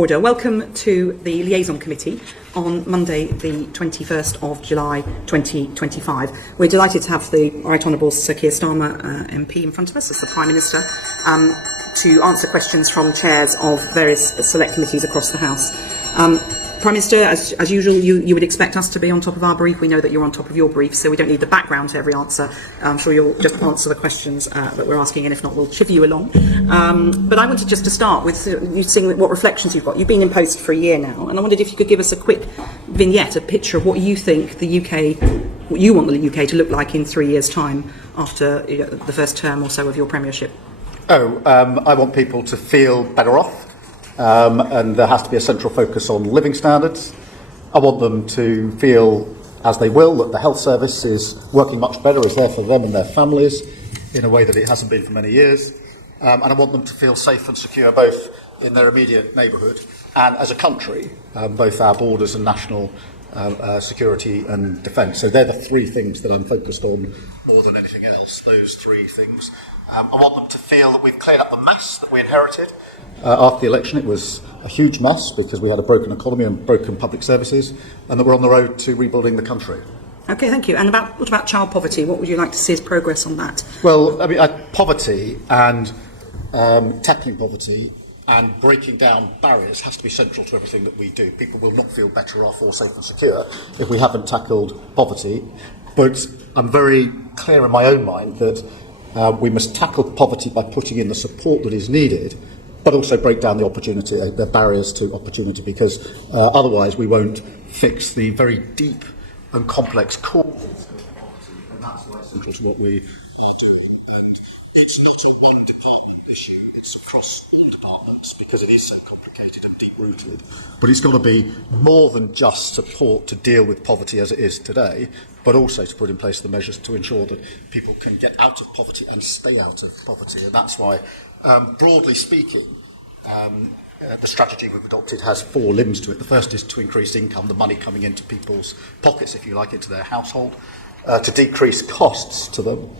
Order. Welcome to the Liaison Committee on Monday, the 21st of July 2025. We're delighted to have the Right Honourable Sir Keir Starmer MP in front of us as the Prime Minister to answer questions from chairs of various select committees across the House. Prime Minister, as usual, you would expect us to be on top of our brief. We know that you're on top of your brief, so we don't need the background to every answer. I'm sure you'll just answer the questions that we're asking, and if not, we'll chivvy you along. But I wanted just to start with you seeing what reflections you've got. You've been in post for a year now, and I wondered if you could give us a quick vignette, a picture of what you think the UK, what you want the UK to look like in 3 years' time after the first term or so of your premiership. I want people to feel better off. And there has to be a central focus on living standards. I want them to feel, as they will, that the health service is working much better, is there for them and their families in a way that it hasn't been for many years. And I want them to feel safe and secure both in their immediate neighbourhood and as a country, both our borders and national security and defence. So they're the three things that I'm focused on more than anything else, those three things. I want them to feel that we've cleared up the mess that we inherited. After the election, it was a huge mess because we had a broken economy and broken public services, and that we're on the road to rebuilding the country. Okay, thank you. And what about child poverty? What would you like to see as progress on that? Well, I mean, poverty and tackling poverty and breaking down barriers has to be central to everything that we do. People will not feel better off or safe and secure if we haven't tackled poverty. But I'm very clear in my own mind that we must tackle poverty by putting in the support that is needed, but also break down the barriers to opportunity, because otherwise we won't fix the very deep and complex causes of poverty, and that's why it's central to what we are doing. And it's not a one department issue, it's across all departments, because it is so complicated and deep-rooted. But it's got to be more than just support to deal with poverty as it is today, but also to put in place the measures to ensure that people can get out of poverty and stay out of poverty. And that's why, broadly speaking, the strategy we've adopted has four limbs to it. The first is to increase income, the money coming into people's pockets, if you like, into their household, to decrease costs to them,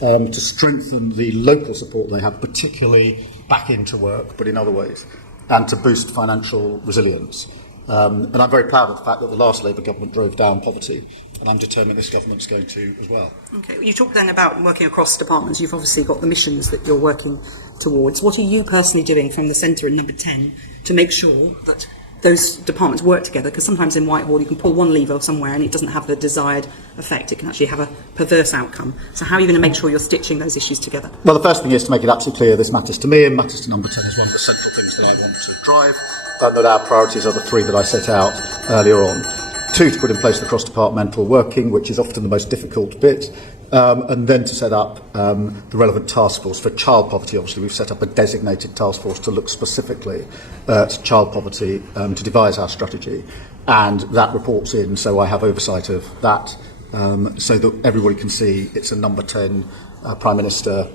to strengthen the local support they have, particularly back into work, but in other ways, and to boost financial resilience. And I'm very proud of the fact that the last Labour government drove down poverty, and I'm determined this government's going to as well. Okay, you talked then about working across departments. You've obviously got the missions that you're working towards. What are you personally doing from the centre in number 10 to make sure that those departments work together? Because sometimes in Whitehall you can pull one lever somewhere and it doesn't have the desired effect. It can actually have a perverse outcome. So how are you going to make sure you're stitching those issues together? Well, the first thing is to make it absolutely clear this matters to me, and matters to number 10 is one of the central things that I want to drive, and that our priorities are the three that I set out earlier on. 2, to put in place the cross-departmental working, which is often the most difficult bit, and then to set up the relevant task force. For child poverty, obviously, we've set up a designated task force to look specifically at child poverty, to devise our strategy, and that reports in, so I have oversight of that, so that everybody can see it's a number 10 Prime Minister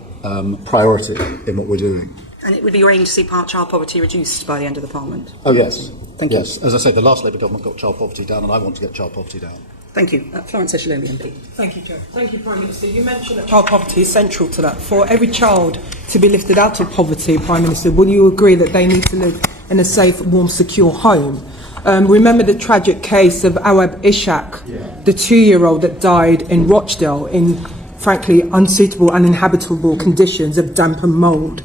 priority in what we're doing. And it would be your aim to see child poverty reduced by the end of the Parliament? Oh, yes. Thank you. Yes. As I say, the last Labour government got child poverty down, and I want to get child poverty down. Thank you. Florence Eshalomi, MP. Thank you, Chair. Thank you, Prime Minister. You mentioned that child poverty is central to that. For every child to be lifted out of poverty, Prime Minister, will you agree that they need to live in a safe, warm, secure home? Remember the tragic case of Awab Ishaq, the 2-year-old that died in Rochdale in, frankly, unsuitable, uninhabitable conditions of damp and mould.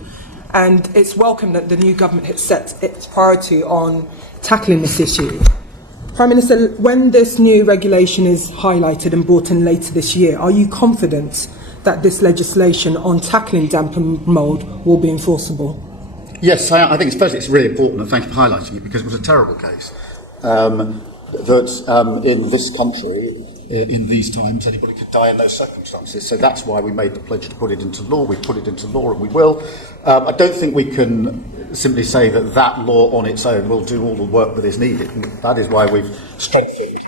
And it's welcome that the new government has set its priority on tackling this issue. Prime Minister, when this new regulation is highlighted and brought in later this year, are you confident that this legislation on tackling damp and mould will be enforceable? Yes, I think it's really important, and thank you for highlighting it, because it was a terrible case. That in this country, in these times, anybody could die in those circumstances. So that's why we made the pledge to put it into law. We put it into law, and we will. I don't think we can simply say that that law on its own will do all the work that is needed. And that is why we've strengthened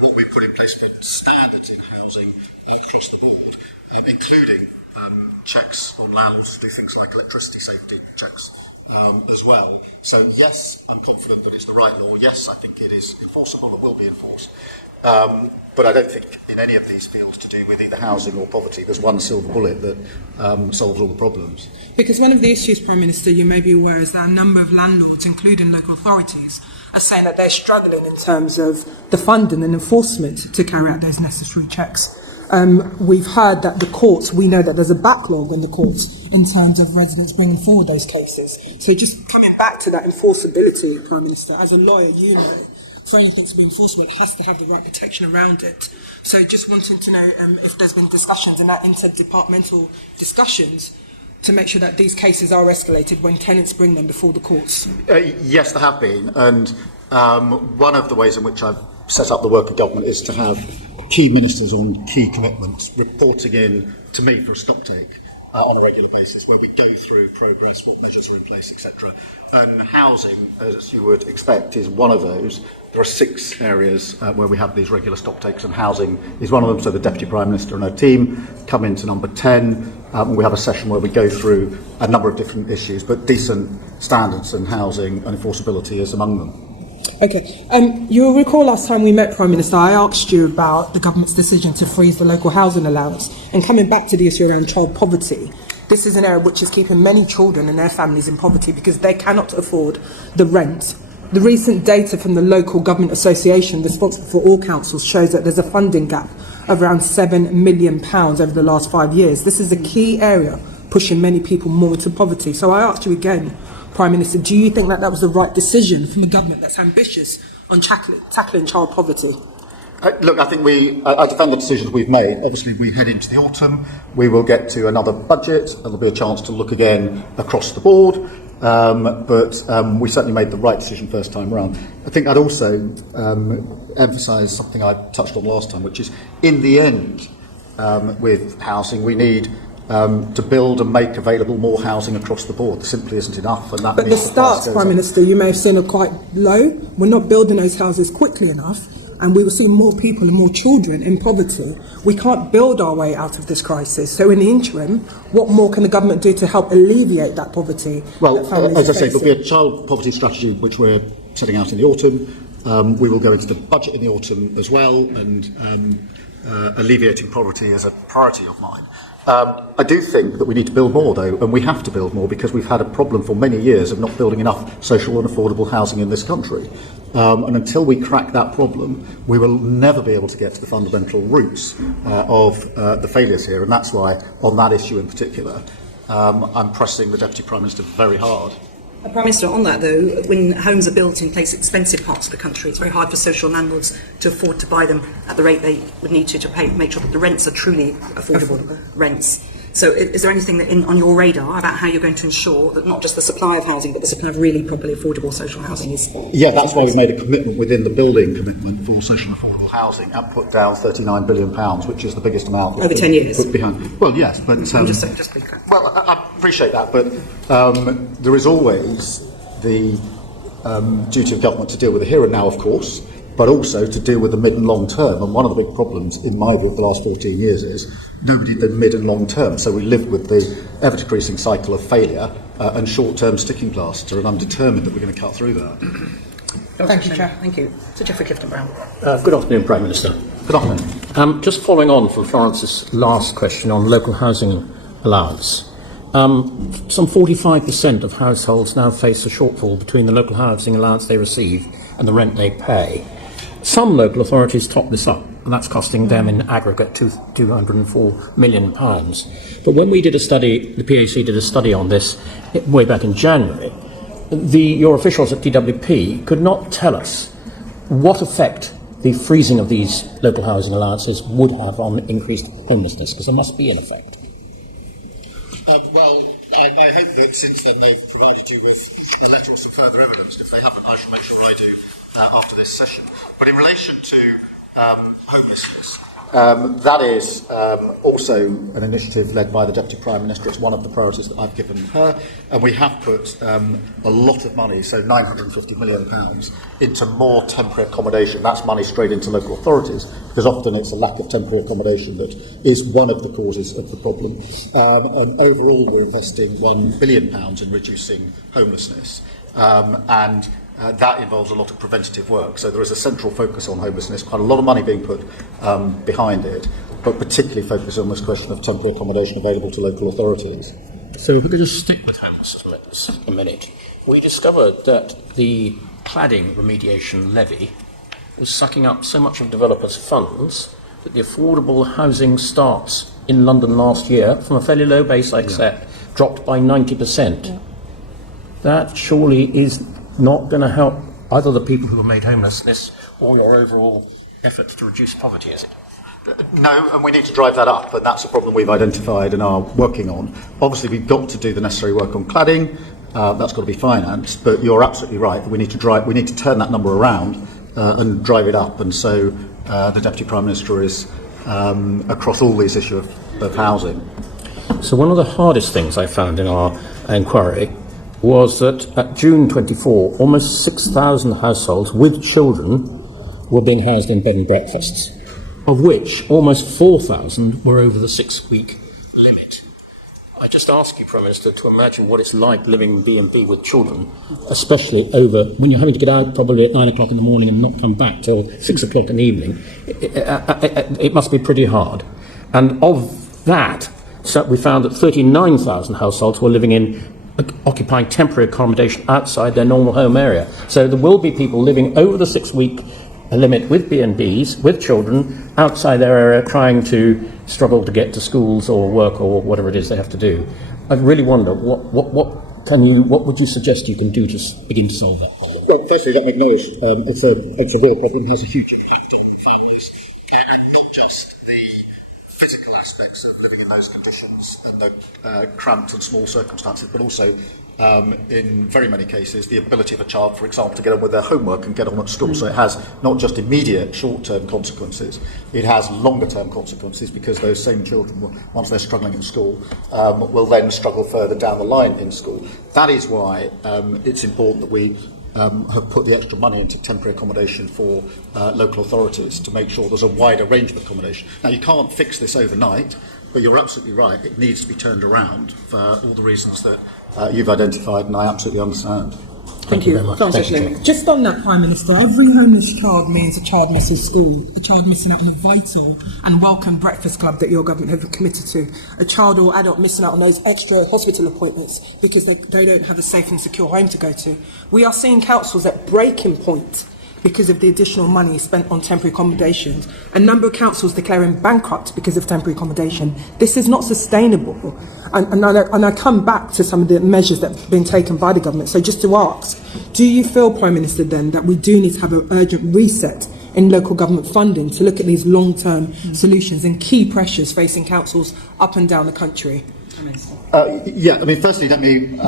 what we've put in place for standards in housing across the board, including checks on landlords to do things like electricity safety checks as well. So yes, I'm confident that it's the right law. Yes, I think it is enforceable and will be enforced. But I don't think in any of these fields to do with either housing or poverty there's one silver bullet that solves all the problems. Because one of the issues, Prime Minister, you may be aware, is that a number of landlords, including local authorities, are saying that they're struggling in terms of the funding and enforcement to carry out those necessary checks. We've heard that the courts, we know that there's a backlog in the courts in terms of residents bringing forward those cases. So just coming back to that enforceability, Prime Minister, as a lawyer, you know, for anything to be enforceable, it has to have the right protection around it. So just wanting to know if there's been discussions and that interdepartmental discussions to make sure that these cases are escalated when tenants bring them before the courts. Yes, there have been, and one of the ways in which I've set up the work of government is to have key ministers on key commitments reporting in to me for a stocktake on a regular basis, where we go through progress, what measures are in place, etc. And housing, as you would expect, is one of those. There are 6 areas where we have these regular stocktakes, and housing is one of them. So the Deputy Prime Minister and her team come into number 10. We have a session where we go through a number of different issues, but decent standards in housing and enforceability is among them. Okay. You'll recall last time we met, Prime Minister, I asked you about the government's decision to freeze the local housing allowance. And coming back to the issue around child poverty, this is an area which is keeping many children and their families in poverty because they cannot afford the rent. The recent data from the local government association responsible for all councils shows that there's a funding gap of around £7 million over the last 5 years. This is a key area pushing many people more into poverty. So I asked you again, Prime Minister, do you think that that was the right decision from a government that's ambitious on tackling child poverty? Look, I think I defend the decisions we've made. Obviously, we head into the autumn. We will get to another budget, and there'll be a chance to look again across the board. But we certainly made the right decision first time around. I think I'd also emphasise something I touched on last time, which is, in the end, with housing, we need to build and make available more housing across the board. There simply isn't enough. And that but the starts, Prime Minister, you may have seen are quite low. We're not building those houses quickly enough, and we will see more people and more children in poverty. We can't build our way out of this crisis. So in the interim, what more can the government do to help alleviate that poverty? Well, as I say, there'll be a child poverty strategy which we're setting out in the autumn. We will go into the budget in the autumn as well, and alleviating poverty is a priority of mine. I do think that we need to build more, though, and we have to build more because we've had a problem for many years of not building enough social and affordable housing in this country. And until we crack that problem, we will never be able to get to the fundamental roots of the failures here, and that's why, on that issue in particular, I'm pressing the Deputy Prime Minister very hard. Prime Minister, on that though, when homes are built in expensive parts of the country, it's very hard for social landlords to afford to buy them at the rate they would need to pay, make sure that the rents are truly affordable rents. So is there anything that on your radar about how you're going to ensure that not just the supply of housing, but the supply of really properly affordable social housing is... Yeah, that's why we've made a commitment within the building commitment for social and affordable housing and put down £39 billion, which is the biggest amount... Over 10 years? Put behind. Well, yes, but... just be clear. Well, I appreciate that, but there is always the duty of government to deal with the here and now, of course, but also to deal with the mid and long term. And one of the big problems, in my view, of the last 14 years is nobody did the mid and long term. So we lived with the ever-decreasing cycle of failure and short-term sticking plaster, and I'm determined that we're going to cut through that. Thank you, Chair. Thank you. Sir Geoffrey Clifton-Brown. Good afternoon, Prime Minister. Good afternoon. Just following on from Florence's last question on local housing allowance, some 45% of households now face a shortfall between the local housing allowance they receive and the rent they pay. Some local authorities top this up, and that's costing them in aggregate £204 million. But when we did a study, the PAC did a study on this way back in January, your officials at DWP could not tell us what effect the freezing of these local housing allowances would have on increased homelessness, because there must be an effect. Well, I hope that since then they've provided you with a letter or some further evidence. If they haven't, I shall make sure I do after this session. But in relation to homelessness. That is also an initiative led by the Deputy Prime Minister. It's one of the priorities that I've given her, and we have put a lot of money, so £950 million, into more temporary accommodation. That's money straight into local authorities, because often it's a lack of temporary accommodation that is one of the causes of the problem. And overall, we're investing £1 billion in reducing homelessness, and that involves a lot of preventative work. So there is a central focus on homelessness, quite a lot of money being put behind it, but particularly focused on this question of temporary accommodation available to local authorities. So if we could just stick with homelessness a minute. We discovered that the cladding remediation levy was sucking up so much of developers' funds that the affordable housing starts in London last year, from a fairly low base, I accept, dropped by 90%. Yeah. That surely is not going to help either the people who are made homelessness or your overall efforts to reduce poverty, is it? No, and we need to drive that up, and that's a problem we've identified and are working on. Obviously, we've got to do the necessary work on cladding. That's got to be financed, but you're absolutely right. We need to turn that number around and drive it up, and so the Deputy Prime Minister is across all these issues of housing. So one of the hardest things I found in our inquiry was that at June 24, almost 6,000 households with children were being housed in bed and breakfasts, of which almost 4,000 were over the 6-week limit. I just ask you, Prime Minister, to imagine what it's like living in B&B with children, especially over when you're having to get out probably at 9 o'clock in the morning and not come back till 6 o'clock in the evening. It must be pretty hard. And of that, so we found that 39,000 households were living in occupying temporary accommodation outside their normal home area. So there will be people living over the 6-week limit with B&Bs, with children, outside their area, trying to struggle to get to schools or work or whatever it is they have to do. I really wonder, what would you suggest you can do to begin to solve that problem? Well, firstly, let me acknowledge it's a real problem, has a huge impact on families, and not just the physical aspects of living in those conditions, cramped and small circumstances, but also in very many cases the ability of a child, for example, to get on with their homework and get on at school. So it has not just immediate short-term consequences, it has longer-term consequences, because those same children, once they're struggling in school, will then struggle further down the line in school. That is why it's important that we have put the extra money into temporary accommodation for local authorities to make sure there's a wider range of accommodation. Now, you can't fix this overnight, but you're absolutely right. It needs to be turned around for all the reasons that you've identified, and I absolutely understand. Thank you very much. Just on that, Prime Minister, every homeless child means a child missing school, a child missing out on a vital and welcome breakfast club that your government have committed to, a child or adult missing out on those extra hospital appointments because they don't have a safe and secure home to go to. We are seeing councils at breaking point because of the additional money spent on temporary accommodations. A number of councils declaring bankrupt because of temporary accommodation. This is not sustainable. And I come back to some of the measures that have been taken by the government. So just to ask, do you feel, Prime Minister, then, that we do need to have an urgent reset in local government funding to look at these long-term solutions and key pressures facing councils up and down the country? Yeah, I mean, firstly, let me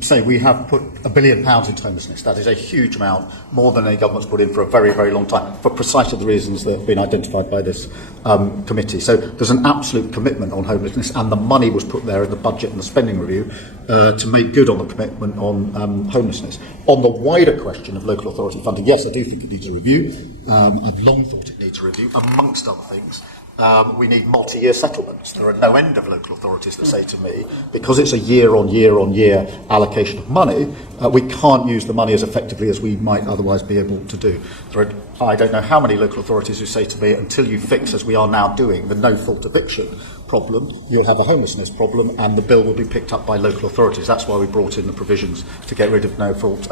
say we have put £1 billion into homelessness. That is a huge amount, more than any government's put in for a very, very long time, for precisely the reasons that have been identified by this committee. So there's an absolute commitment on homelessness, and the money was put there in the budget and the spending review to make good on the commitment on homelessness. On the wider question of local authority funding, yes, I do think it needs a review. I've long thought it needs a review, amongst other things. We need multi-year settlements. There are no end of local authorities that say to me, because it's a year-on-year allocation of money, we can't use the money as effectively as we might otherwise be able to do. I don't know how many local authorities who say to me, until you fix, as we are now doing, the no-fault eviction problem, you'll have a homelessness problem, and the bill will be picked up by local authorities. That's why we brought in the provisions to get rid of no-fault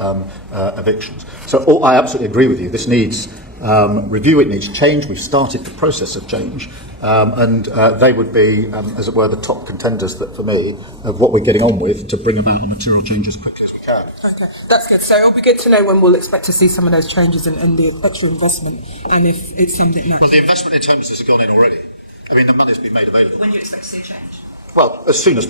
evictions. So I absolutely agree with you. This needs review, it needs change. We've started the process of change, and they would be, as it were, the top contenders that, for me, of what we're getting on with to bring about a material change as quickly as we can. Okay, that's good. So it'll be good to know when we'll expect to see some of those changes and the extra investment, and if it's something that... Well, the investment in homelessness has gone in already. I mean, the money's been made available. When do you expect to see a change? Well, as soon as